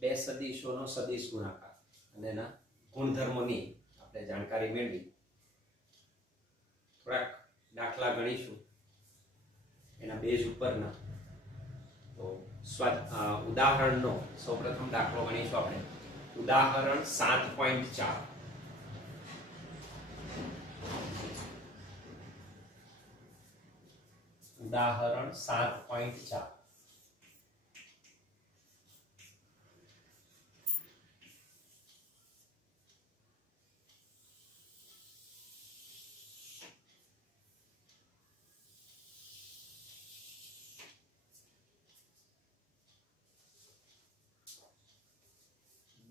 બે સદિશોનો સદિશ ગુણાકાર અને એના ગુણધર્મોની આપણે જાણકારી મેળવી થોડાક દાખલા ગણીશું એના બેઝ ઉપરના. તો ઉદાહરણનો સૌપ્રથમ દાખલો ગણીશું આપણે. ઉદાહરણ 7.4. ઉદાહરણ 7.4.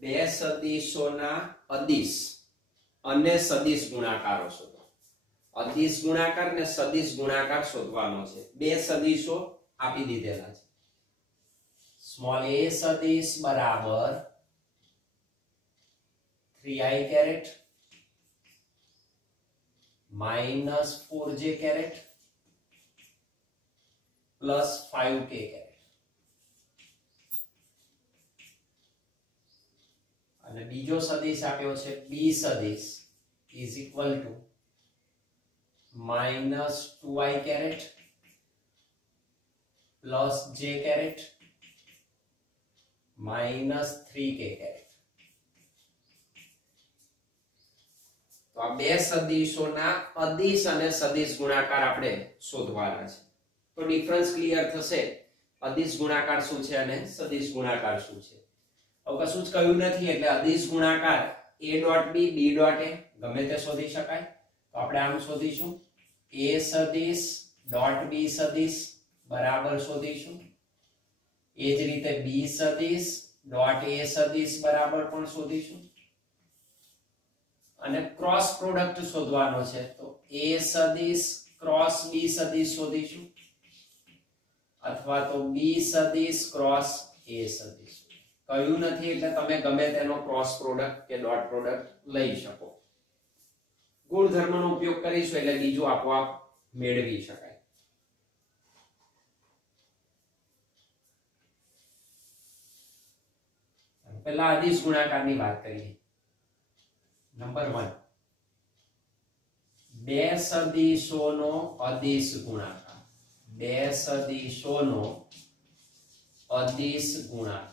બે સદિશોના અદિશ અને સદિશ ગુણાકારો શોધો. અદિશ ગુણાકાર ને સદિશ ગુણાકાર શોધવાનો છે. બે સદિશો આપી દીધેલા છે. સ્મોલ a સદિશ બરાબર 3i caret minus 4j caret plus 5k caret. અને બીજો સદિશ આપ્યો છે b સદિશ is equal to minus 2i caret plus j caret minus 3k caret. તો આ બે સદિશોના અદિશ અને સદિશ ગુણાકાર આપણે શોધવાના છે. તો ડિફરન્સ ક્લિયર થશે. અદિશ ગુણાકાર શું છે અને સદિશ ગુણાકાર શું છે. હવે કશું જ કહ્યું નથી એટલે અદિશ ગુણાકાર a dot b b dot a ગમે તે શોધી શકાય. તો આપણે આમ શોધીશું a સદિશ ડોટ b સદિશ બરાબર શોધીશું. એ જ રીતે b સદિશ ડોટ a સદિશ બરાબર પણ શોધીશું. અને ક્રોસ પ્રોડક્ટ શોધવાનો છે તો a સદિશ ક્રોસ b સદિશ શોધીશું અથવા તો b સદિશ ક્રોસ a સદિશ. કહ્યું નથી એટલે તમે ગમે તેનો ક્રોસ પ્રોડક્ટ કે ડોટ પ્રોડક્ટ લઈ શકો. ગુણધર્મનો ઉપયોગ કરીશું એટલે બીજું આપોઆપ મેળવી શકાય. પહેલા અદિશ ગુણાકારની વાત કરીએ. નંબર 1 બે સદિશોનો અદિશ ગુણાકાર. બે સદિશોનો અદિશ ગુણાકાર.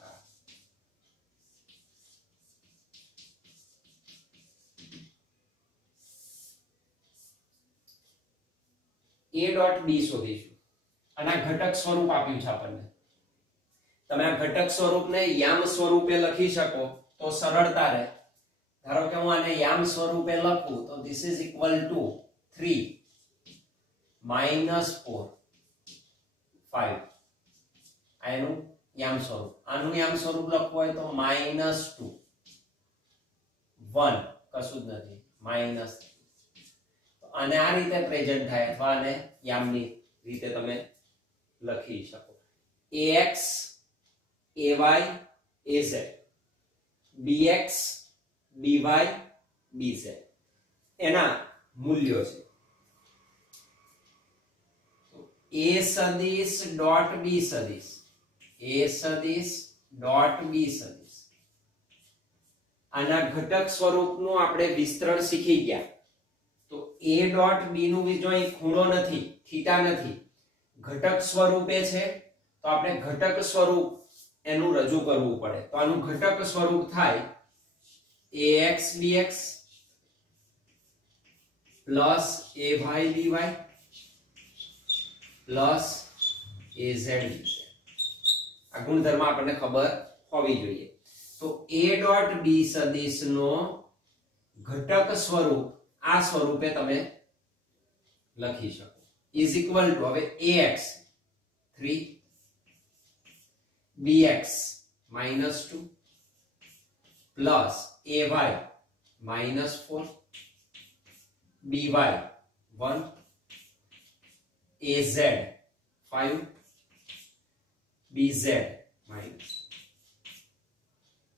a ડોટ b શોધીશું. આના ઘટક સ્વરૂપ આપ્યું છે આપણને. તમે આ ઘટક સ્વરૂપને યામ સ્વરૂપે લખી શકો તો સરળતા રહે. ધારો કે હું આને યામ સ્વરૂપે લખું તો this is equal to 3 minus 4 5. આનું યામ સ્વરૂપ. આનું યામ સ્વરૂપ લખવું હોય તો -2 1 કશું જ નથી minus. અને આ રીતે પ્રેઝન્ટ થાય અથવા આને યામની રીતે તમે લખી શકો. ax ay az bx by bz એના મૂલ્યો છે. a સદિશ ડોટ b સદિશ a સદિશ ડોટ b સદિશ આના ઘટક સ્વરૂપનું આપણે વિસ્તરણ શીખી ગયા. તો a ડોટ b નું જો અહીં ખૂણો નથી, થીટા નથી, ઘટક સ્વરૂપે છે તો આપણે ઘટક સ્વરૂપ એનું રજૂ કરવું પડે. તો આનું ઘટક સ્વરૂપ થાય ax bx plus ay by plus az dz. આ ગુણધર્મ આપણને ખબર હોવી જોઈએ. તો a ડોટ b સદિશનો ઘટક સ્વરૂપ આ સ્વરૂપે તમે લખી શકો ઇઝ ઇક્વલ ટુ હવે ax 3 bx -2 plus ay -4 by 1 az 5 bz minus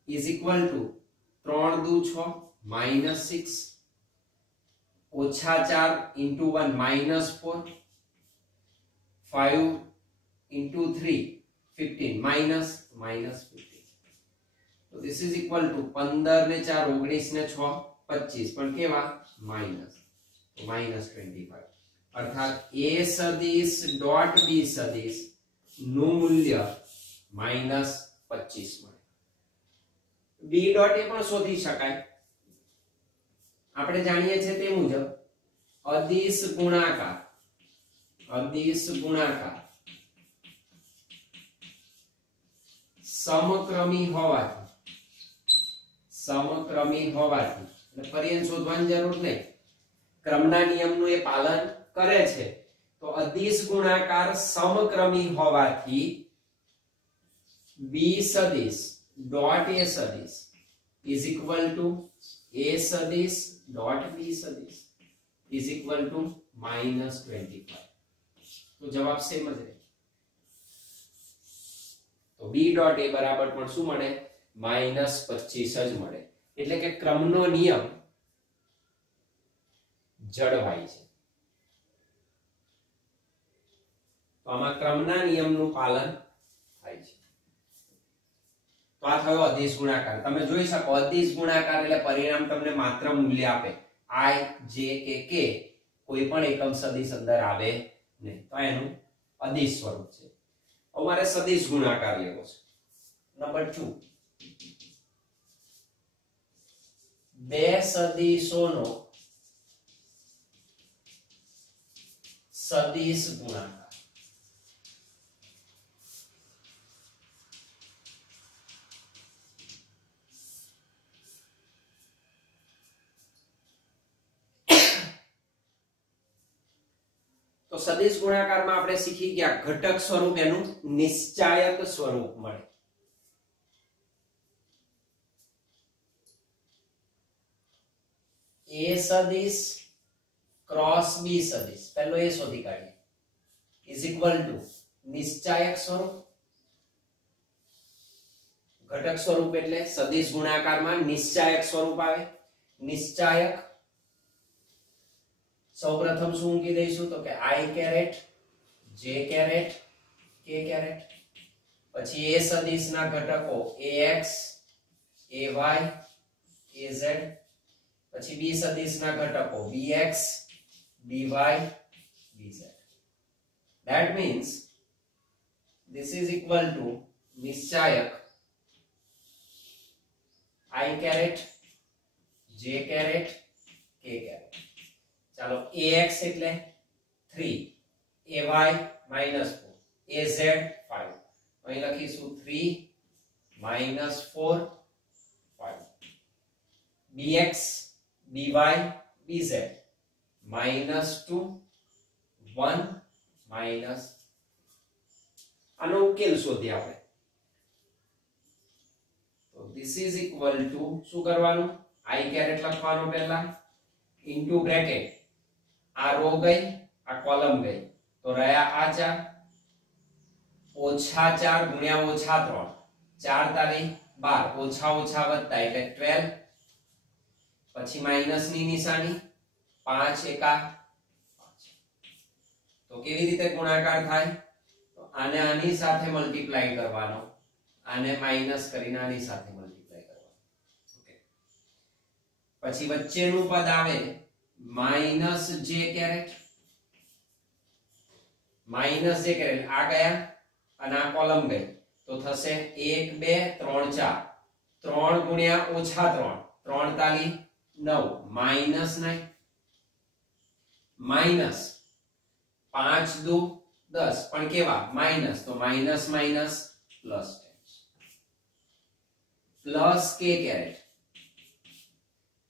is equal to 3 દુ 6 -6 ઓછા 4 into 1 -4 5 into 3 15 -15 તો this is equal to 15 ને 4 19 ને 6 25 પણ કેવા માઈનસ -25 અર્થાત a સદિશ ડોટ b સદિશ નું મૂલ્ય -25 મળે b ડોટ એ પણ શોધી શકાય આપણે જાણીએ છીએ તે મુજબ અદિશ ગુણાકાર સમક્રમી હોવાથી એટલે ફરી શોધવાની જરૂર નહીં ક્રમના નિયમનું એ પાલન કરે છે તો અદિશ ગુણાકાર સમક્રમી હોવાથી b સદિશ ડોટ a સદિશ is equal to a સદિશ ડોટ b સદિશ is equal to -25 તો જવાબ સેમ જ રહે તો b ડોટ a બરાબર પણ શું મળે -25 જ મળે એટલે કે ક્રમનો નિયમ જળવાય છે તો આમાં ક્રમના નિયમનું પાલન થાય છે તો આ થયો અદિશ ગુણાકાર તમે જોઈ શકો અદિશ ગુણાકાર એટલે પરિણામ તમને માત્ર મૂલ્ય આપે i j કે k કોઈ પણ એકમ સદિશ અંદર આવે નહીં તો એનું અદિશ સ્વરૂપ છે અમારે સદિશ ગુણાકાર લેવો છે નંબર 2 બે સદિશોનો સદિશ ગુણાકાર તો સદિશ ગુણાકારમાં આપણે શીખી ગયા ઘટક સ્વરૂપ એનું નિશ્ચાયક સ્વરૂપ મળે a સદિશ ક્રોસ b સદિશ પહેલો એ શોધી કાઢીએ is equal to નિશ્ચાયક સ્વરૂપ ઘટક સ્વરૂપ એટલે સદિશ ગુણાકારમાં નિશ્ચાયક સ્વરૂપ આવે નિશ્ચાયક સૌપ્રથમ શું મૂકી દઈશું તો કે i caret j caret k caret પછી a સદિશના ઘટકો ax ay az પછી b સદિશના ઘટકો bx by bz that means this is equal to નિશ્ચાયક i caret j caret k caret ચાલો ax એટલે 3 ay -4 az 5 અહીં લખીશું 3 -4 5 bx by bz -2 1 માઈનસ આનો ઉકેલ શોધીએ આપણે તો this is equal to શું કરવાનું i કેરેટ લખવાનો પહેલા ઇન્ટુ બ્રેકેટ આ રો ગઈ આ કોલમ ગઈ તો રહ્યા આ 4 ઓછા 4 ગુણ્યા ઓછા 3 4 તારી 12 ઓછા ઓછા વત્તા એટલે 12 પછી માઈનસ ની નિશાની 5 એકા તો કેવી રીતે ગુણાકાર થાય તો આને આની સાથે મલ્ટીપ્લાય કરવાનો આને માઈનસ કરીને આની સાથે મલ્ટીપ્લાય કરવાનો ઓકે પછી વચ્ચેનું પદ આવે માઈનસ j કેરેટ આ ગયા અને આ કોલમ ગઈ તો થશે 1 2 3 4 3 ગુણ્યા ઓછા 3 3 તાલી 9 માઈનસ 9 માઈનસ 5 દુ 10 પણ કેવા માઈનસ તો minus minus plus k caret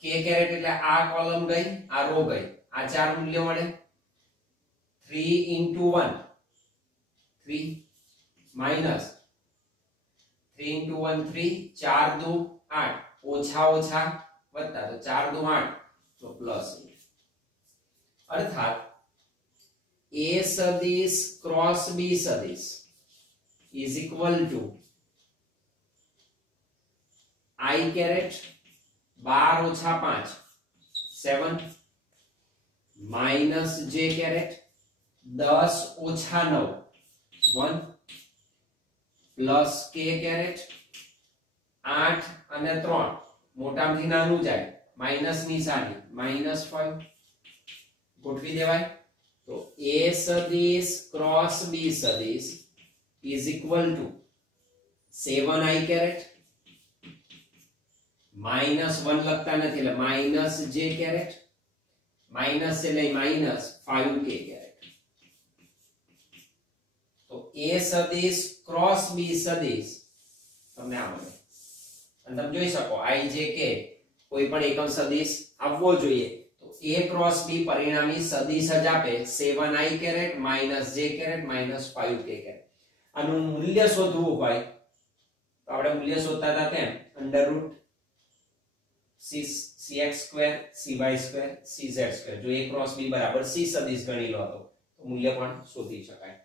k k caret એટલે આ કોલમ ગઈ, આ રો ગઈ, આ ચાર મૂલ્ય મળે 3 into 1 3 minus 3 into 1 3 4 2 8 ઓછા ઓછા વત્તા તો 4 2 8 તો પ્લસ 8 અર્થાત a સદિશ ક્રોસ b સદિશ is equal to I caret 12 ઓછા 5 7 minus j caret 10 ઓછા 9 1 plus k caret 8 અને 3 મોટામાંથી નાનું જાય માઈનસ નિશાની -5 ગોઠવી દેવાય તો a સદિશ ક્રોસ b સદિશ is equal to 7i caret -1 લખતા નથી એટલે માઈનસ j caret માઈનસ એટલે માઈનસ 5k caret તો a સદિશ ક્રોસ b સદિશ તમને આ મળે અને તમે જોઈ શકો i j k કોઈ પણ એકમ સદિશ આવવો જોઈએ તો a ક્રોસ b પરિણામી સદિશ જ આપે 7i caret - j caret -5k caret આનું મૂલ્ય શોધવું હોય તો આપણે મૂલ્ય શોધતા હતા તેમ √cx² cy² cz² જો a ક્રોસ b બરાબર c સદિશ ગણી લો તો મૂલ્ય પણ શોધી શકાય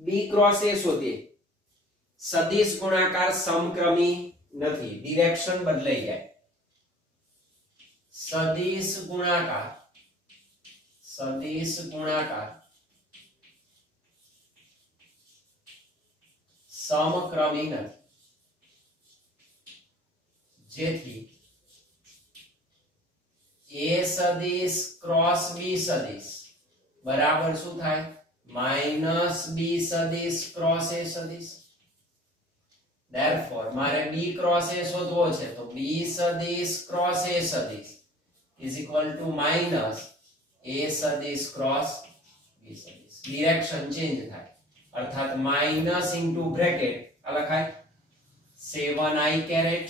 b ક્રોસ a શોધીએ સદિશ ગુણાકાર સમક્રમી નથી ડિરેક્શન બદલાઈ જાય સદિશ ગુણાકાર સમક્રમી નથી જેથી a સદિશ ક્રોસ b સદિશ બરાબર શું થાય માઈનસ b સદિશ ક્રોસ a સદિશ therefore મારે b ક્રોસ a શોધવો છે તો b સદિશ ક્રોસ a સદિશ is equal to minus a સદિશ ક્રોસ b સદિશ ડિરેક્શન ચેન્જ થાય અર્થાત માઈનસ ઇન્ટુ બ્રેકેટ આ લખાય 7i caret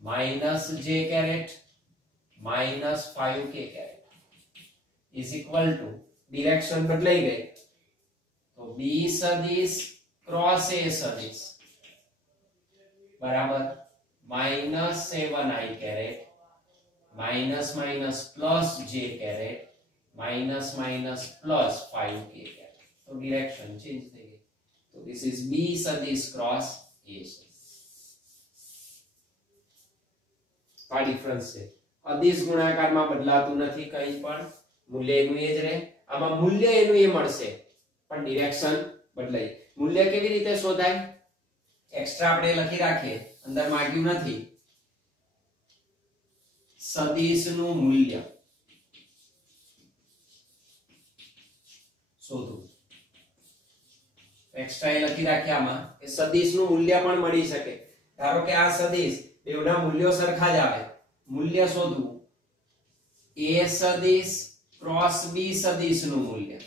minus j caret minus 5k caret is equal to direction બદલાઈ ગઈ તો b સદિશ ક્રોસ a સદિશ બરાબર minus 7i caret minus minus plus j caret minus minus plus 5k caret તો direction change થઈ ગઈ તો this is b સદિશ ક્રોસ a આ ડિફરન્સ છે અદિશ ગુણાકારમાં બદલાતું નથી કંઈ પણ મૂલ્ય એનું એ જ રહે આમાં મૂલ્ય એનું એ મળશે પણ ડિરેક્શન બદલાય મૂલ્ય કેવી રીતે શોધાય એક્સ્ટ્રા આપણે લખી રાખીએ અંદર માંગ્યું નથી સદિશનું મૂલ્ય શોધવું એક્સ્ટ્રા એ લખી રાખ્યા આમાં કે સદિશનું મૂલ્ય પણ મળી શકે ધારો કે આ સદિશ બેવના મૂલ્યો સરખા જ આવે મૂલ્ય શોધવું a સદિશ ક્રોસ b સદિશનું મૂલ્ય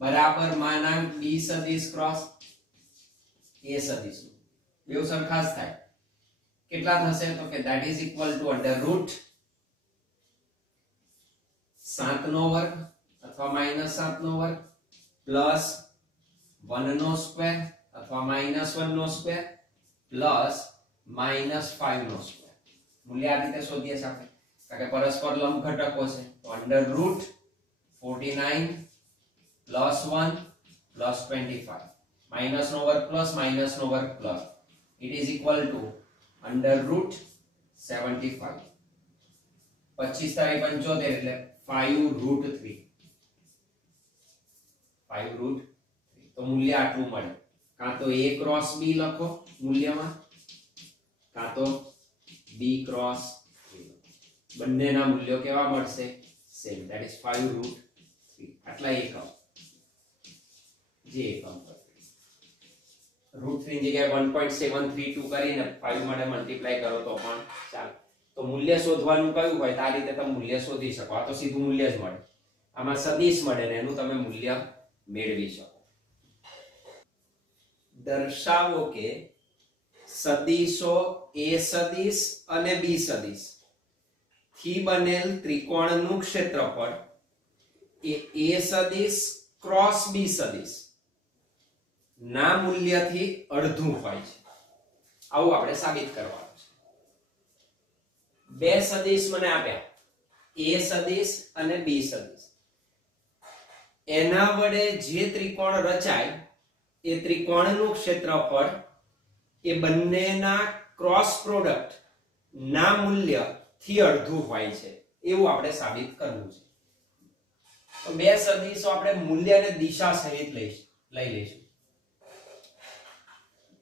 બરાબર માનાંક b સદિશ ક્રોસ a સદિશનું બેવ સરખા જ થાય કેટલા થશે તો કે that is equal to under root 7 નો વર્ગ અથવા -7 નો વર્ગ પ્લસ 1 નો સ્ક્વેર અથવા -1 નો સ્ક્વેર પ્લસ -5 નો સ્ક્વેર મૂલ્ય આ રીતે શોધીએ છીએ આપણે કારણ કે પરસ્પર લંબ ઘટકો છે તો under root 49 plus 1 plus 25 minus નો વર્ગ plus minus નો વર્ગ plus it is equal to under root 75 25 તારી 75 એટલે 5√3 5√3 તો મૂલ્ય આટલું મળે કાં તો a ક્રોસ b લખો મૂલ્યમાં કાં તો b ક્રોસ a બંનેના મૂલ્યો કેવા મળશે સેમ that is 5√3 આટલા એકમ જે એકમ √3 ની જગ્યાએ 1.732 કરીને 5 માટે મલ્ટીપ્લાય કરો તો પણ ચાલે તો મૂલ્ય શોધવાનું કયું હોય તો આ રીતે તમે મૂલ્ય શોધી શકો આ તો સીધું મૂલ્ય જ મળે આમાં સદિશ મળે ને એનું તમે મૂલ્ય મેળવી શકો દર્શાવો કે સદિશો a સદિશ અને b સદિશ થી બનેલ ત્રિકોણનું ક્ષેત્રફળ એ a સદિશ ક્રોસ b સદિશ ના મૂલ્યથી અડધું હોય છે. આવું આપણે સાબિત કરવાનું છે. બે સદિશ મને આપ્યા, a સદિશ અને b સદિશ. એના વડે જે ત્રિકોણ રચાય એ ત્રિકોણનું ક્ષેત્રફળ એ બંનેના ક્રોસ પ્રોડક્ટ ના મૂલ્ય થી અડધું હોય છે, એવું આપણે સાબિત કરવું છે. તો બે સદિશો આપણે મૂલ્ય અને દિશા સહિત લઈ લઈશું.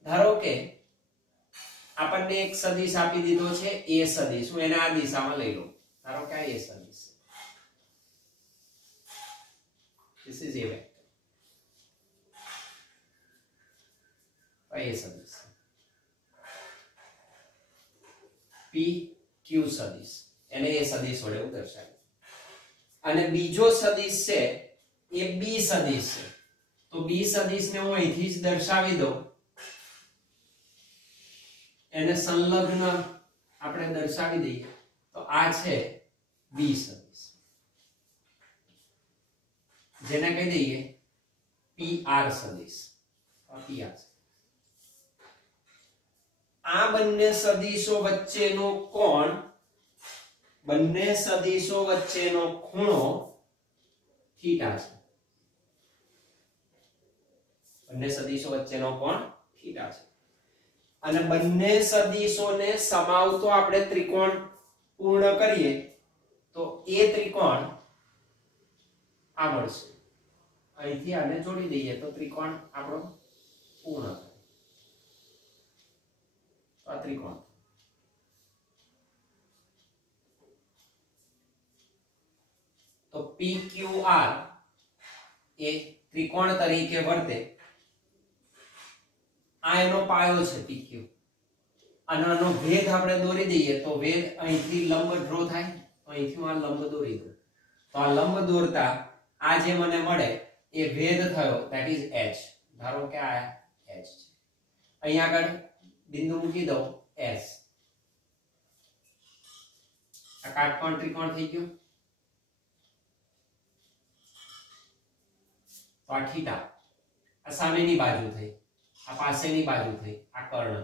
ધારો કે આપણને એક સદિશ આપી દીધો છે a સદિશ, હું એને આ દિશામાં લઈ લઉં. ધારો કે આ a સદિશ, this is a vector. a સદિશ p q સદિશ, એને a સદિશ વડે હું દર્શાવ્યું. અને બીજો સદિશ છે એ b સદિશ છે. તો b સદિશને હું અહીંથી જ દર્શાવી દઉં. એને સંલગ્ન આપણે દર્શાવી દઈએ તો આ છે b સદિશ, જેને કહી દઈએ pr સદિશ. આ બંને સદિશો વચ્ચેનો કોણ, બંને સદિશો વચ્ચેનો ખૂણો થીટા છે. બંને સદિશો વચ્ચેનો કોણ થીટા છે. અને બંને સદિશોને સમાવતો આપણે ત્રિકોણ પૂર્ણ કરીએ તો એ ત્રિકોણ આ મળશે. અહીંથી આને જોડી દઈએ તો ત્રિકોણ આપણો પૂર્ણ થાય. આ ત્રિકોણ તો PQR એ ત્રિકોણ તરીકે વર્તે. આ એનો પાયો છે PQ, અને આનો ભેદ આપણે દોરી દઈએ તો ભેદ અહીંથી લંબ ડ્રો થાય. તો અહીંથી હું આ લંબ દોરી દઉં તો આ લંબ દોરતા આ જે મને મળે એ ભેદ થયો, that is h. ધારો કે આ h છે, અહીંયા આગળ બિંદુ મૂકી દઉં s. આ કાટકોણ ત્રિકોણ થઈ ગયું. તો આ થીટા, આ સામેની બાજુ થઈ, આ પાસેની બાજુ થઈ, આ કર્ણ.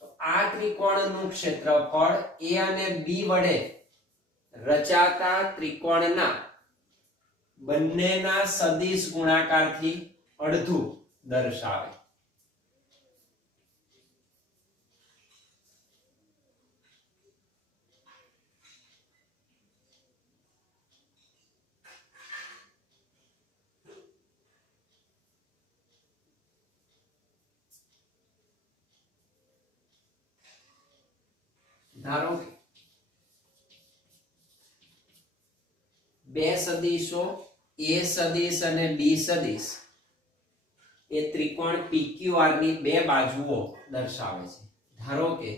તો આ ત્રિકોણનું ક્ષેત્રફળ a અને b વડે રચાતા ત્રિકોણના બંનેના સદિશ ગુણાકારથી અડધું દર્શાવે. ધારો કે બે સદિશો a સદિશ અને b સદિશ એ ત્રિકોણ PQR ની બે બાજુઓ દર્શાવે છે. ધારો કે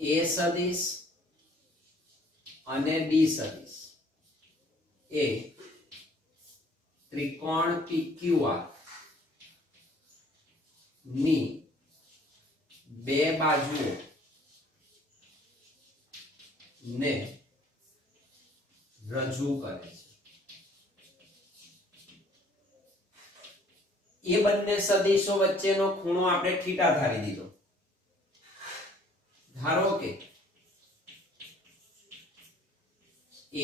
a સદિશ અને b સદિશ એ ત્રિકોણ PQR ની બે બાજુઓ ને રજૂ કરે છે. એ બંને સદિશો વચ્ચેનો ખૂણો આપણે થીટા ધારી દીધો. ધારો કે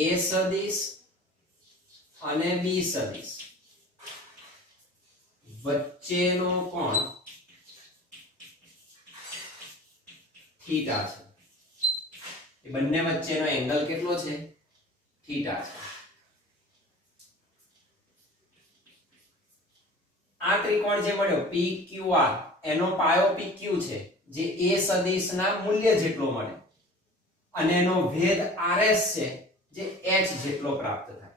a સદિશ અને b સદિશ વચ્ચેનો કોણ થીટા છે. એ બંને વચ્ચેનો એંગલ કેટલો છે? થીટા છે. આ ત્રિકોણ જે મળ્યો PQR એનો પાયો PQ છે, જે a સદિશના મૂલ્ય જેટલો મળે, અને એનો ભેદ RS છે, જે h જેટલો પ્રાપ્ત થાય.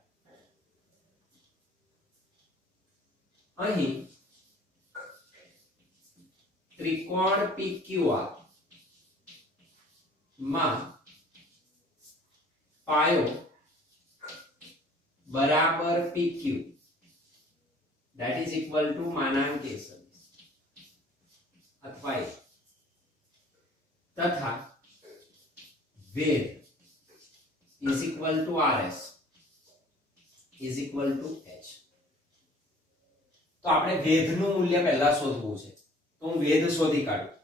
અહીં ત્રિકોણ PQR માં પાયો બરાબર PQ, that is equal to માનાંક a સદિશ અથવા a, તથા વેધ is equal to RS is equal to H. તો આપણે વેધનું મૂલ્ય પહેલા શોધવું છે, તો હું વેધ શોધી કાઢું.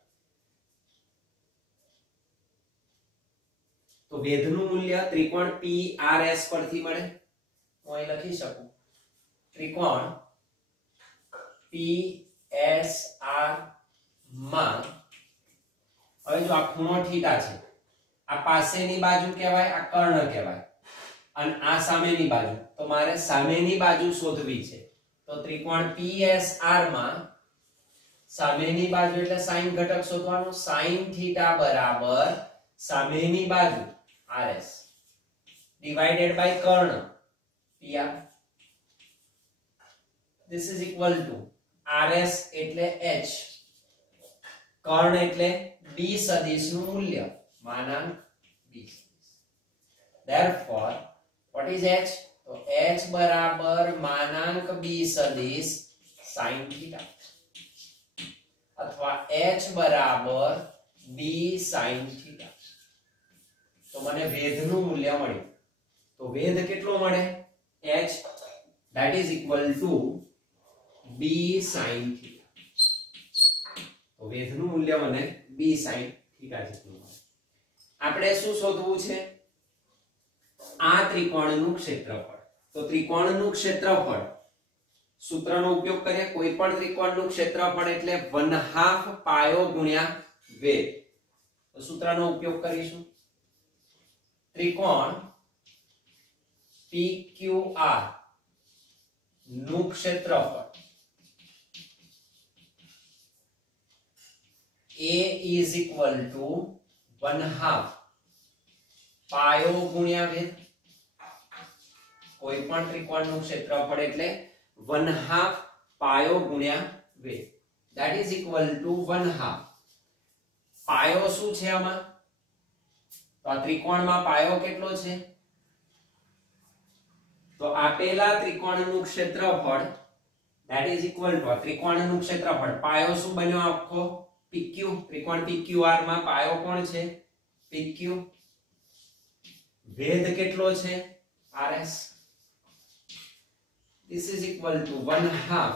તો વેધનું મૂલ્ય ત્રિકોણ PRS પરથી મળે. હું અહીં લખી શકું ત્રિકોણ PSR માં હવે જો આ ખૂણો થીટા છે, આ પાસેની બાજુ કહેવાય, આ કર્ણ કહેવાય, અને આ સામેની બાજુ, તો મારે સામેની બાજુ શોધવી છે. તો ત્રિકોણ PSR માં સામેની બાજુ એટલે sin ઘટક શોધવાનું. sin થીટા બરાબર સામેની બાજુ RS divided by Karna PR. this is equal to RS એટલે H, કર્ણ એટલે B સદિશનું મૂલ્ય માનાંક B સદિશ. therefore what is H? તો H બરાબર માનાંક B સદિશ sin થીટા અથવા H બરાબર B sin થીટા. તો મને વેધનું મૂલ્ય મળ્યું. તો વેધ કેટલો મળે? H that is equal to B sin theta. તો વેધનું મૂલ્ય મને B sin થીટા જેટલું મળે. આપણે શું શોધવું છે? આ ત્રિકોણનું ક્ષેત્રફળ. તો ત્રિકોણનું ક્ષેત્રફળ સૂત્રનો ઉપયોગ કરીએ. કોઈ પણ ત્રિકોણનું ક્ષેત્રફળ એટલે 1/2 પાયો ગુણ્યા વેધ. તો સૂત્રનો ઉપયોગ કરીશું. ત્રિકોણ PQR નું ક્ષેત્રફળ A is equal to 1/2 પાયો ગુણ્યા વેધ. કોઈ પણ ત્રિકોણનું ક્ષેત્રફળ એટલે 1/2 પાયો ગુણ્યા વેધ. that is equal to 1/2. પાયો શું છે આમાં? તો આ ત્રિકોણમાં પાયો કેટલો છે? તો આપેલા ત્રિકોણનું ક્ષેત્રફળ that is equal to ત્રિકોણનું ક્ષેત્રફળ પાયો શું બન્યો આખો? PQ. ત્રિકોણ PQR માં પાયો કોણ છે? PQ. વેધ કેટલો છે? RS. this is equal to 1/2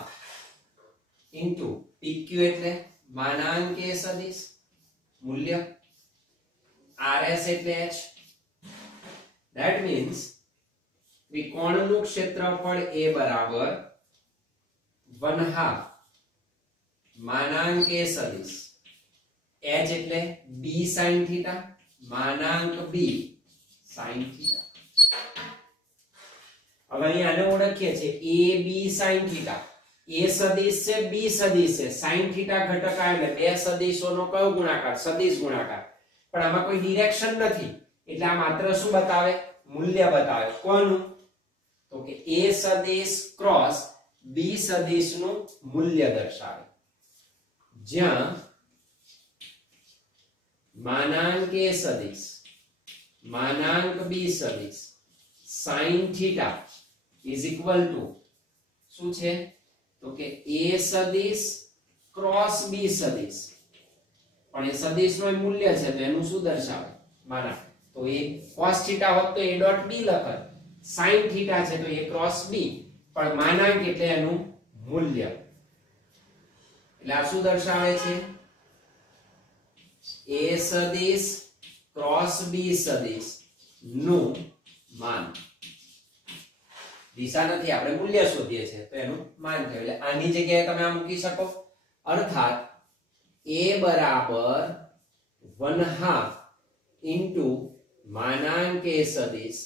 into PQ એટલે માનાંક A સદિશ મૂલ્ય, RS એટલે H. that means ત્રિકોણનું ક્ષેત્રફળ A બરાબર 1/2 માનાંક A સદિશ H એટલે B sin થીટા માનાંક B sin થીટા. હવે અહીં આને ઓળખીએ છે AB sin થીટા. A સદિશ છે, B સદિશ છે, sin થીટા ઘટક આવે એટલે બે સદિશોનો કયો ગુણાકાર? સદિશ ગુણાકાર. પણ આમાં કોઈ ડિરેક્શન નથી એટલે આ માત્ર શું બતાવે? મૂલ્ય બતાવે. કોનું? તો કે A સદિશ ક્રોસ B સદિશનું મૂલ્ય દર્શાવે. જ્યાં માનાંક A સદિશ માનાંક B સદિશ sin theta is equal to શું છે? તો કે A સદિશ ક્રોસ B સદિશ. પણ એ સદિશનો મૂલ્ય છે તો એનું શું દર્શાવે? માનાંક. તો એ cos થીટા હોત તો A dot B લખત. sin theta છે તો A ક્રોસ B. પણ માનાંક એટલે એનું મૂલ્ય. એટલે આ શું દર્શાવે છે? A સદિશ ક્રોસ B સદિશ નું માન. દિશા નથી, આપણે મૂલ્ય શોધીએ છીએ તો એનું માન થયું. એટલે આની જગ્યાએ તમે આ મૂકી શકો. અર્થાત A બરાબર 1/2 into માનાંક A સદિશ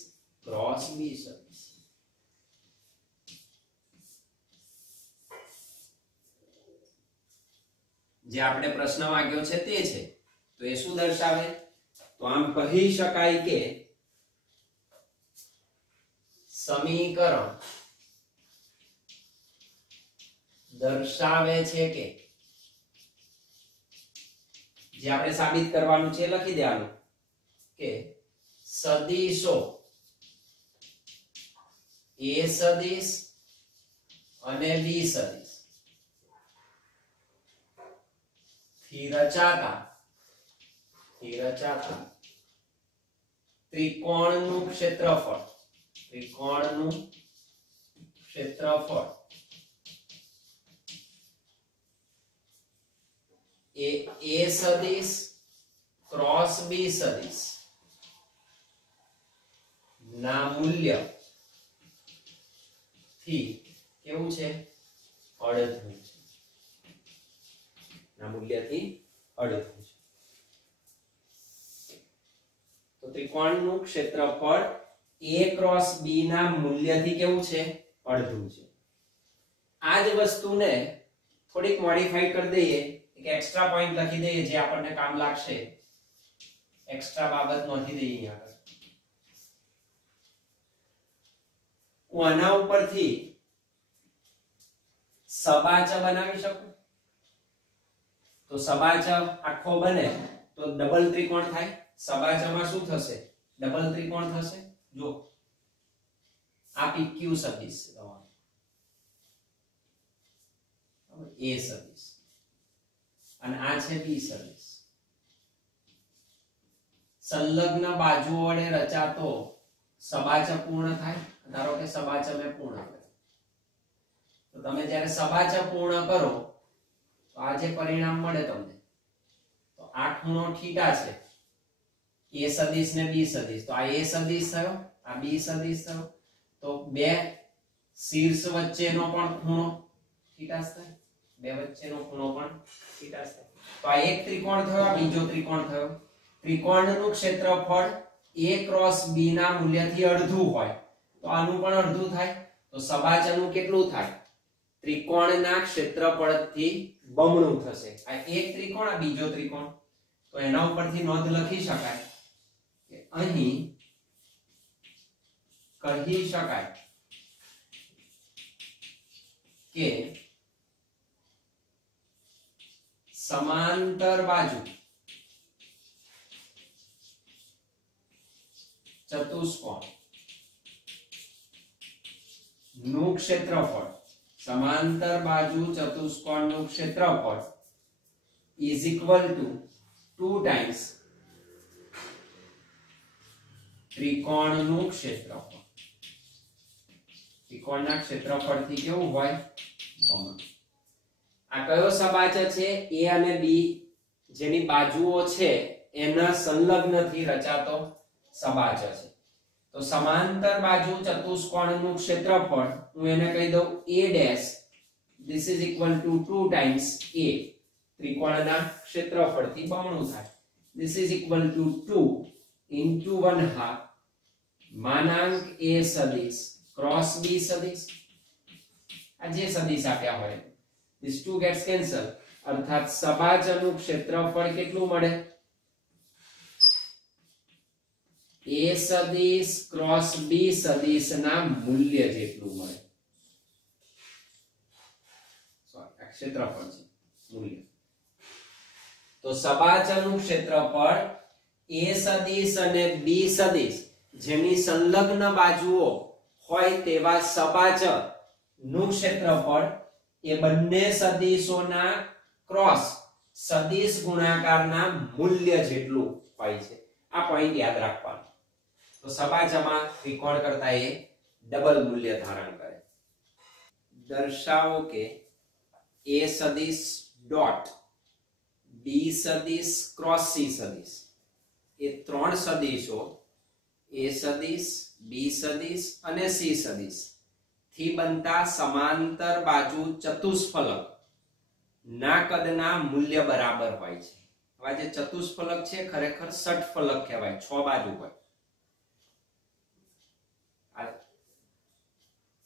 ક્રોસ B સદિશ. જે આપણે પ્રશ્ન માંગ્યો છે તે છે. તો એ શું દર્શાવે? તો આમ કહી શકાય કે સમીકરણ દર્શાવે છે કે જે આપણે સાબિત કરવાનું છે લખી દેવાનું કે સદિશો A સદિશ અને B સદિશ થી રચાતા ત્રિકોણનું ક્ષેત્રફળ, ત્રિકોણનું ક્ષેત્રફળ એ a સદિશ ક્રોસ b સદિશ ના મૂલ્ય થી કેવું છે? અડધું છે. ના મૂલ્યથી અડધું છે. તો ત્રિકોણનું ક્ષેત્રફળ a ક્રોસ b ના મૂલ્યથી કેવું છે? અડધું છે. આ જ વસ્તુને થોડીક મોડિફાઈ કરી દઈએ, એક એક્સ્ટ્રા પોઈન્ટ લખી દઈએ જે આપણને કામ લાગશે. એક્સ્ટ્રા બાબત નોંધી દઈએ આગળ. હું આના ઉપરથી સબાચ બનાવી શકું. તો સબાચ આખો બને તો ડબલ ત્રિકોણ થાય. સબાચમાં શું થશે? ડબલ ત્રિકોણ થશે. જો આ PQ સદિશ A સદિશ અને આ છે B સદિશ. સંલગ્ન બાજુઓ વડે રચાતો સબાચ પૂર્ણ થાય. ધારો કે સબાચ મેં પૂર્ણ કર્યો, તો તમે જ્યારે સબાચ પૂર્ણ કરો તો આ જે પરિણામ મળે તમને, તો આ ખૂણો થીટા છે, A સદિશ ને B સદિશ. તો આ A સદિશ થયો, આ B સદિશ થયો. તો બે શીર્ષ વચ્ચેનો પણ ખૂણો થીટા થાય, બે વચ્ચેનો ખૂણો પણ થીટા થાય. તો આ એક ત્રિકોણ થયો, આ બીજો ત્રિકોણ થયો. ત્રિકોણનું ક્ષેત્રફળ a ક્રોસ b ના મૂલ્યથી અડધું હોય તો આનું પણ અડધું થાય. તો સબાચનું કેટલું થાય? ત્રિકોણના ક્ષેત્રફળથી બમણું થશે. આ એક ત્રિકોણ, આ બીજો ત્રિકોણ. તો એના ઉપરથી નોંધ લખી શકાય કે અહીં કહી શકાય કે સમાંતર બાજુ ચતુષ્કોણ નું ક્ષેત્રફળ, સમાંતર બાજુ ચતુષ્કોણનું ક્ષેત્રફળ is equal to 2 times ત્રિકોણનું ક્ષેત્રફળ. ત્રિકોણના ક્ષેત્રફળથી કેવું હોય? આ કયો સબાચ છે? A અને B જેની બાજુઓ છે એના સંલગ્નથી રચાતો સબાચ છે. તો સમાંતર બાજુ ચતુષ્કોણનું ક્ષેત્રફળ હું એને કહી દઉં A dash, this is equal to 2 times A. ત્રિકોણના ક્ષેત્રફળથી બમણું થાય. This is equal to 2 into 1/2 માનાંક A સદિશ ક્રોસ B સદિશ. આ જે સદિશ આપ્યા હોય, this 2 gets cancelled. અર્થાત સબાચનું ક્ષેત્રફળ કેટલું મળે? A સદિશ ક્રોસ B સદિશના મૂલ્ય જેટલું મળે. સોરી, આ ક્ષેત્રફળ છે, મૂલ્ય. તો સબાચનું ક્ષેત્રફળ A સદિશ અને B સદિશ જેની સંલગ્ન બાજુઓ હોય તેવા સબાચ નું ક્ષેત્રફળ એ બંને સદિશોના ક્રોસ સદિશ ગુણાકારના મૂલ્ય જેટલું હોય છે. આ પોઈન્ટ યાદ રાખવાનો. તો સબાચમાં ત્રિકોણ કરતા એ ડબલ મૂલ્ય ધારણ કરે. દર્શાવો કે A સદિશ ડોટ B સદિશ ક્રોસ C સદિશ એ ત્રણ સદિશો A સદિશ, B સદિશ અને C સદિશ થી બનતા સમાંતર બાજુ ચતુષ્ફલક ના કદના મૂલ્ય બરાબર હોય છે. હવે જે ચતુષ્ફલક છે ખરેખર ષટફલક કહેવાય, 6 બાજુ હોય. આ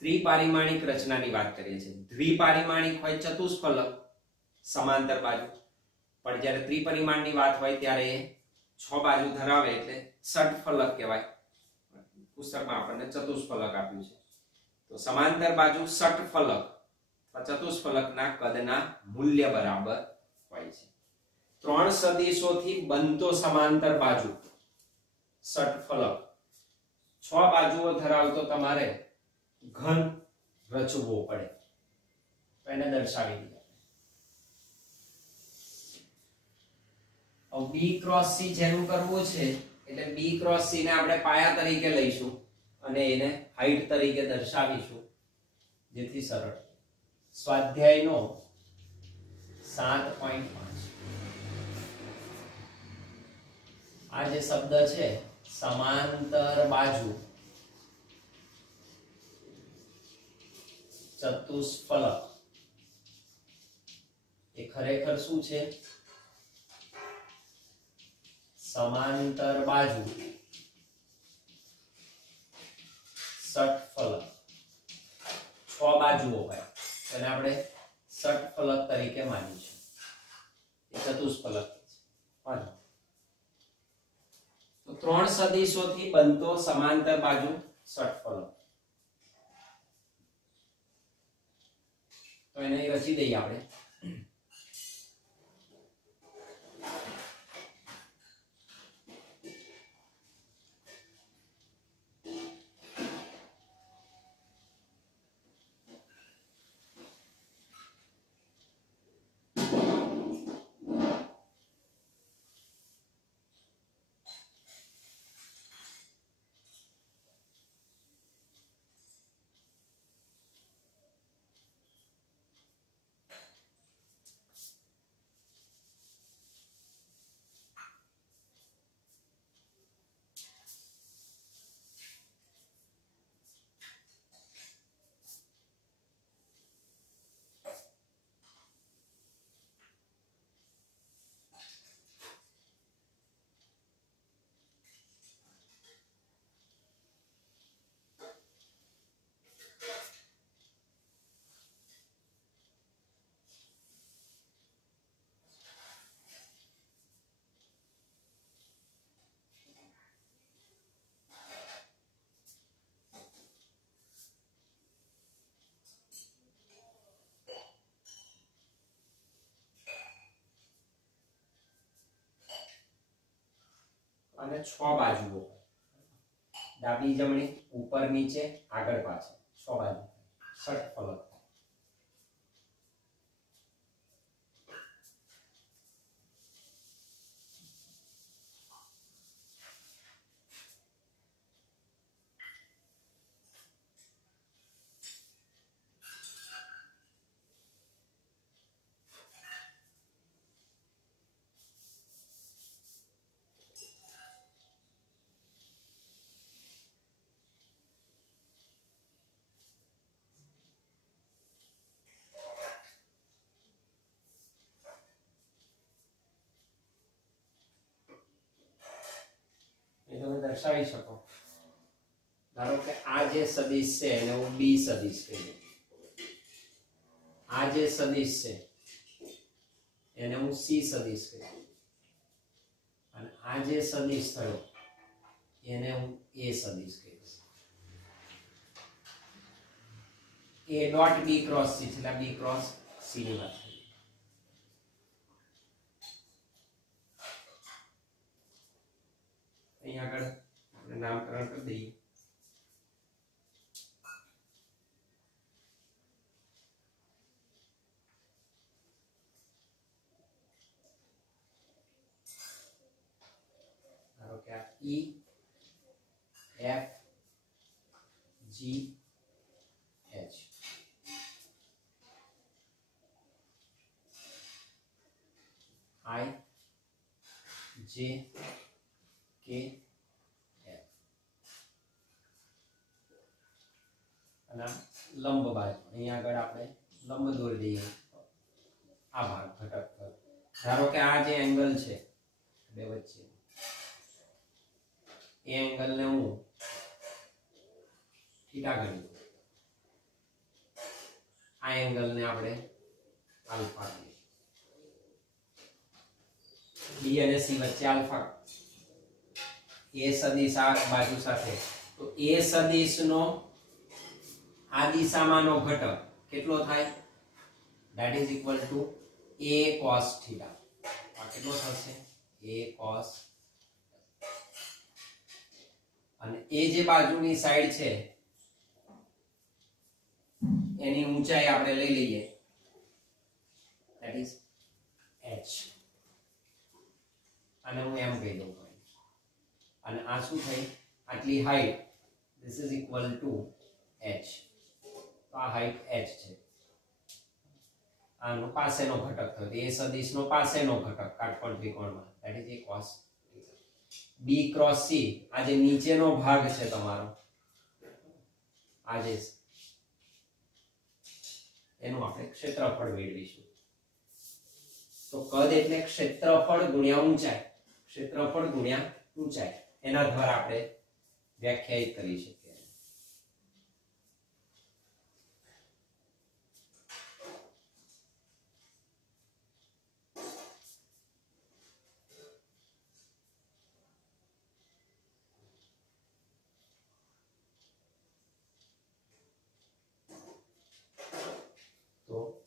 ત્રિપારિમાણિક રચનાની વાત કરીએ છીએ. દ્વિપારિમાણિક હોય ચતુષ્ફલક સમાંતર બાજુ, પણ જ્યારે ત્રિપરિમાણની વાત હોય ત્યારે એ 6 બાજુ ધરાવે એટલે ષટફલક કહેવાય. પુસ્તકમાં આપણને ચતુષ્ફલક આપ્યું છે. તો સમાંતર બાજુ ષટફલક ચતુષ્ફલકના કદના મૂલ્ય બરાબર હોય છે. ત્રણ સદિશોથી બનતો સમાંતર બાજુ ષટફલક 6 બાજુઓ ધરાવતો તમારે ઘન રચવો પડે. એને દર્શાવી દીધા. B ક્રોસ C જેનું કરવું છે એ એટલે b ક્રોસ c ને આપણે પાયા તરીકે લઈશું અને એને હાઈટ તરીકે દર્શાવીશું જેથી સરળ સ્વાધ્યાયનો 7.5 આ જે શબ્દ છે સમાંતર બાજુ ચતુષ્ફલક એ ખરેખર શું છે समांतर बाजू षटफलक छ बाजुओ होय તેને આપણે ષટફલક તરીકે માનીશું એ ચતુષ્ફલક છે તો ત્રણ સદિશોથી બનતો સમાંતર બાજુ ષટફલક તો એને રચી દઈએ આપણે અને છ બાજુઓ ડાબી જમણી ઉપર નીચે આગળ પાછળ છ બાજુ ષટફલક દર્શાવી શકો ધારો કે આ જે સદિશ છે એને હું બી સદિશ કહી દઉં આ જે સદિશ છે એને હું સી સદિશ કહી દઉં અને આ જે સદિશ થયો એને હું એ સદિશ કહીશ A dot B cross C એટલે બી ક્રોસ સી ની વાત થઈ અહીં આગળ नामकरण कर दिए E F G H I J K लंब बाजू अहीं आगळ आपणे लंब दोरी दઈએ आ भाग घटक पर धारो के आ जे एंगल छे बे वच्चे ए एंगल ने हूँ थीटा गणी आ एंगल ने आपणे अल्फा गणी बी અને सी वच्चे अल्फा ए सदिश आ बाजू साथे तो ए सदिश नो आ दिशामानो घटक કેટલો થાય that is equal to a cos theta આ કેટલો થશે a cos અને એ જે બાજુની સાઈડ છે એની ઊંચાઈ આપણે લઈ લઈએ that is h અને હું એમ કહી દઉં અને આ શું થઈ આટલી height this is equal to h તો આ હાઈટ h છે આનો પાસેનો ઘટક થયો એ સદિશનો પાસેનો ઘટક કાટકોણ ત્રિકોણમાં that is a cos b cross c આ જે નીચેનો ભાગ છે તમારો આ જે એનું આપણે ક્ષેત્રફળ મેળવીશું તો કદ એટલે ક્ષેત્રફળ ગુણ્યા ઊંચાઈ ક્ષેત્રફળ ગુણ્યા ઊંચાઈ એના દ્વારા આપણે વ્યાખ્યાયિત કરી શકીએ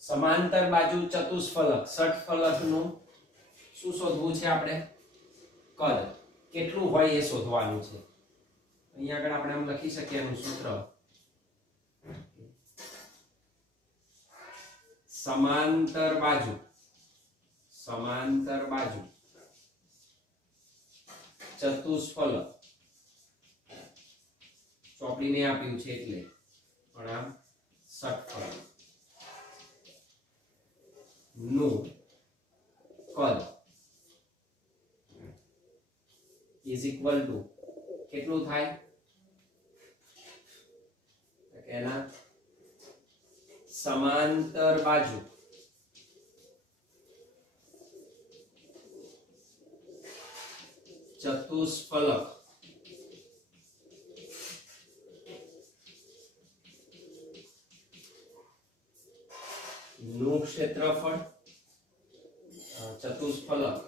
समांतर बाजू चतुष्फलक षटफलक નું શું શોધવું છે આપણે કદ કેટલું હોય એ શોધવાનું છે અહીંયા આગળ આપણે આમ લખી શકીએ એનું સૂત્ર समांतर बाजू चतुष्फलक ચોપડી ને આપ્યું છે એટલે પણ આમ ષટફલક નું કદ is equal to કેટલું થાય તો કે એના સમાંતર બાજુ ચતુષ્ફલક નું ક્ષેત્રફળ ચતુષ્ફલક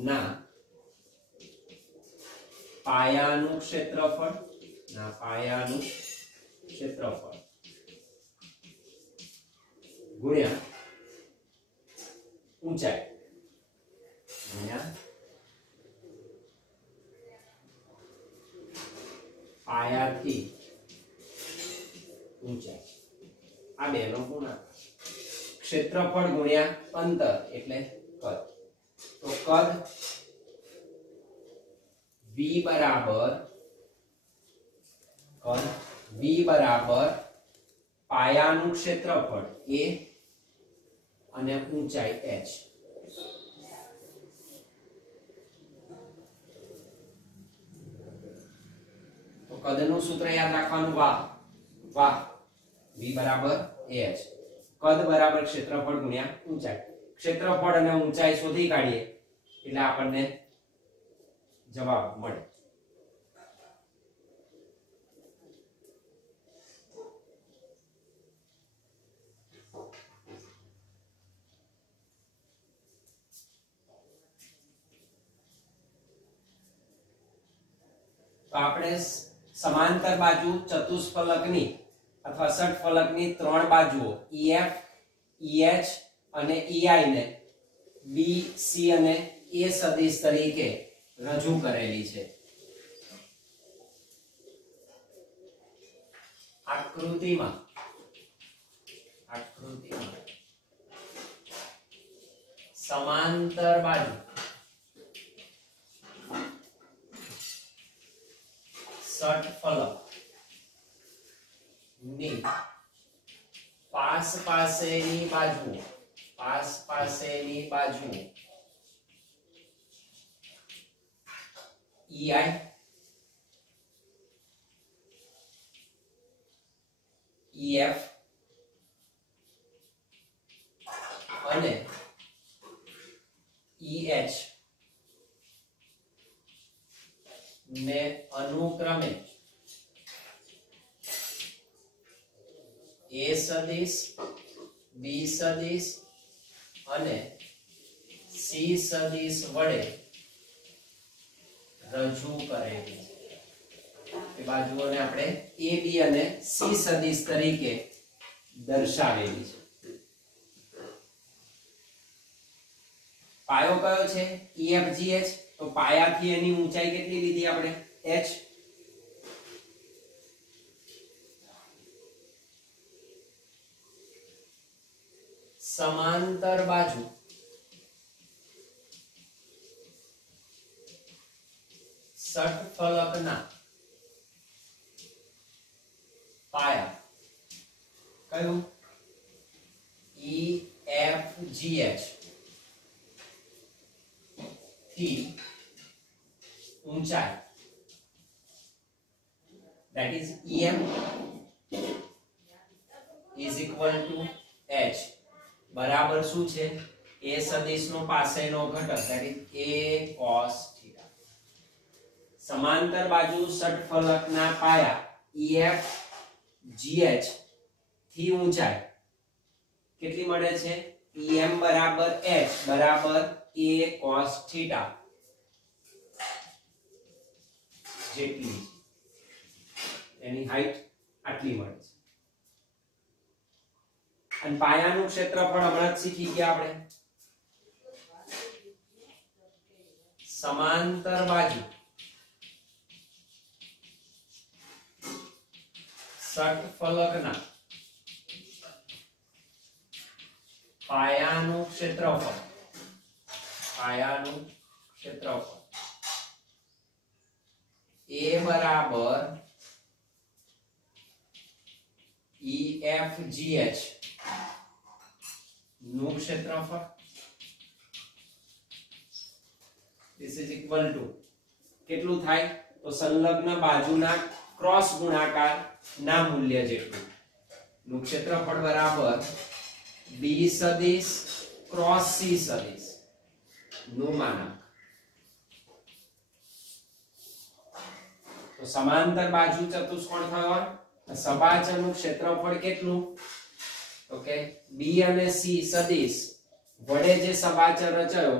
ના પાયાનું ક્ષેત્રફળ ગુણ્યા ઊંચાઈ પાયાથી ઊંચાઈ આ બેનો ગુણાકાર ક્ષેત્રફળ ગુણ્યા અંતર એટલે કદ તો કદ v બરાબર પાયાનું ક્ષેત્રફળ a અને ઊંચાઈ h તો કદનું સૂત્ર યાદ રાખવાનું વાહ v બરાબર ah કદ બરાબર ક્ષેત્રફળ ગુણ્યા ઊંચાઈ ક્ષેત્રફળ અને ઊંચાઈ શોધી કાઢીએ એટલે આપણને જવાબ મળે તો આપણે સમાંતર બાજુ ચતુષ્ફલકની અથવા ષટફલકની ત્રણ બાજુઓ EF EH અને EI ને B C અને A સદિશ તરીકે રજૂ કરેલી છે આકૃતિમાં સમાંતર બાજુ ષટફલક ની પાસેની બાજુ EI EF અને EH ને અનુક્રમે A સદિશ B સદિશ અને C સદિશ વડે રજૂ કરેલી એ બાજુઓને આપણે A B અને C સદિશ તરીકે દર્શાવેલી છે પાયો કયો છે EFGH તો પાયાથી એની ઊંચાઈ કેટલી લીધી આપણે h समांतर बाजू ષટફલકના પાયા કયું EFGH થી ઊંચાઈ that is EM is equal to H બરાબર શું છે a સદિશનો પાસેનો ઘટક that is a cos theta સમાંતર બાજુ ષટફલકના પાયા EFGH થી ઊંચાઈ કેટલી મળે છે EM બરાબર H બરાબર a cos theta જેટલી એની હાઈટ આટલી મળે છે અને પાયાનું ક્ષેત્રફળ હમણાં જ શીખી ગયા આપણે સમાંતર બાજુ ષટફલકના પાયાનું ક્ષેત્રફળ a બરાબર EFGH નું ક્ષેત્રફળ this is equal to કેટલું થાય તો સંલગ્ન બાજુના ક્રોસ ગુણાકાર ના મૂલ્ય જેટલું નું ક્ષેત્રફળ બરાબર b સદિશ ક્રોસ c સદિશ નું માનાંક તો સમાંતર બાજુ ચતુષ્કોણ થયો સબાચરનું ક્ષેત્રફળ કેટલું તો કે b અને c સદિશ વડે જે સબાચર રચાયો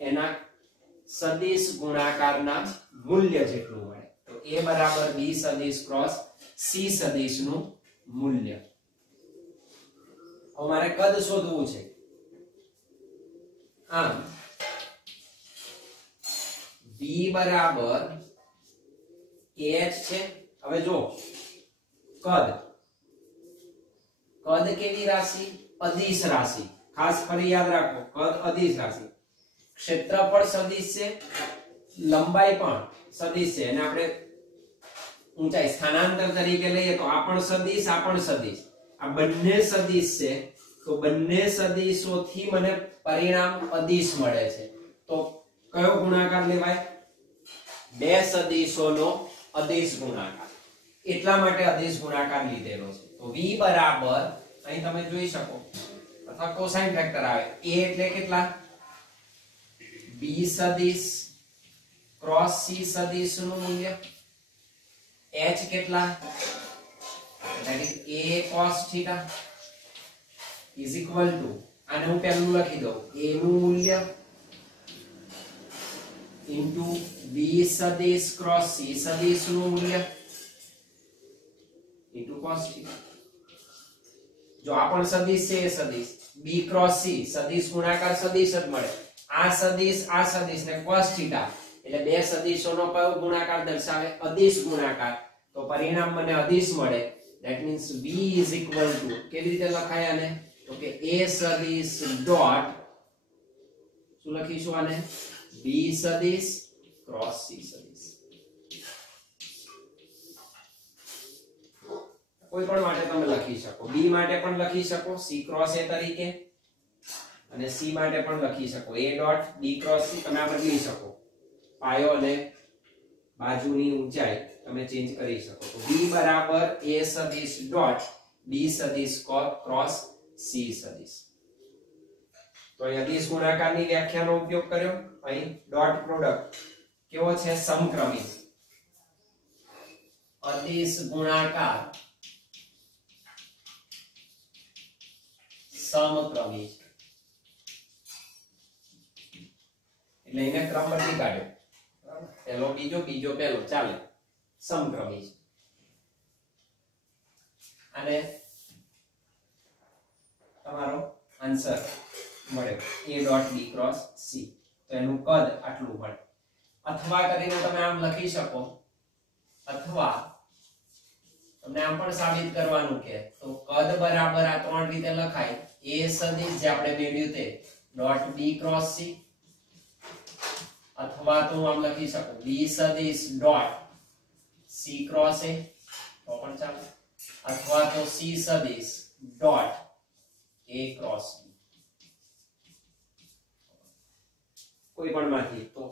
એના સદિશ ગુણાકારના મૂલ્ય જેટલું મળે તો a બરાબર b સદિશ ક્રોસ c સદિશનું મૂલ્ય અમારે કદ શોધવું છે આમ b બરાબર h છે હવે જો કદ કેવી રાશિ અદિશ રાશિ ખાસ ફરી યાદ રાખો કદ અદિશ રાશિ ક્ષેત્રફળ સદિશ છે લંબાઈ પણ સદિશ છે અને આપણે ઊંચાઈ સ્થાનાંતર તરીકે લઈએ તો આ પણ સદિશ આ બંને સદિશ છે તો બંને સદિશોથી મને પરિણામ અદિશ મળે છે તો કયો ગુણાકાર લેવાય બે સદિશોનો અદિશ ગુણાકાર એટલા માટે અદિશ ગુણાકાર લીધેલો છે તો v બરાબર અહીં તમે જોઈ શકો અથવા કોસાઇન ફેક્ટર આવે a એટલે કેટલા b સદિશ ક્રોસ c સદિશ નું મૂલ્ય h કેટલા that is a cos theta is equal to આને હું પહેલું લખી દઉં a નું મૂલ્ય into b સદિશ ક્રોસ c સદિશ નું મૂલ્ય into cos theta જો આ પણ સદિશ છે એ સદિશ b ક્રોસ c સદિશ ગુણાકાર સદિશ જ મળે આ સદિશ ને cos theta એટલે બે સદિશોનો કયો ગુણાકાર દર્શાવે અદિશ ગુણાકાર તો પરિણામ મને અદિશ મળે that means v is equal to કેવી રીતે લખાય આને તો કે a સદિશ ડોટ શું લખીશું આને b સદિશ ક્રોસ c સદિશ કોઈ પણ માટે તમે લખી શકો b માટે પણ લખી શકો c ક્રોસ a તરીકે અને c માટે પણ લખી શકો a dot b cross c તમે આ બદલી શકો પાયો અને બાજુની ઊંચાઈ તમે ચેન્જ કરી શકો તો b બરાબર a સદિશ ડોટ b સદિશ ક્રોસ c સદિશ તો અહીં અદિશ ગુણાકારની વ્યાખ્યાનો ઉપયોગ કર્યો અહીં ડોટ પ્રોડક્ટ કેવો છે સમક્રમી અદિશ ગુણાકાર સમક્રમી એટલે એને ક્રમ બદલી કાઢ્યો પહેલો બીજો પહેલો ચાલે સમક્રમી અને તમારો આન્સર મળે a dot b cross c તો એનું કદ આટલું મળે અથવા કરીને તમે આમ લખી શકો અથવા તમને આમ પણ સાબિત કરવાનું કે તો કદ બરાબર આ ત્રણ રીતે લખાય a સદિશ જે આપણે મેળવ્યું તે ડોટ b ક્રોસ c અથવા अथवा तो हूँ आम लखी सकूं बी सदिश डॉट सी क्रॉस ए तो पण चाले अथवा तो सी सदिश डॉट ए क्रॉस बी कोई पण माथी तो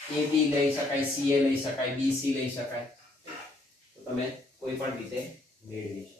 ए बी લઈ શકાય સી એ લઈ શકાય બી સી લઈ શકાય તો તમે કોઈ પણ રીતે મેળવી શકો।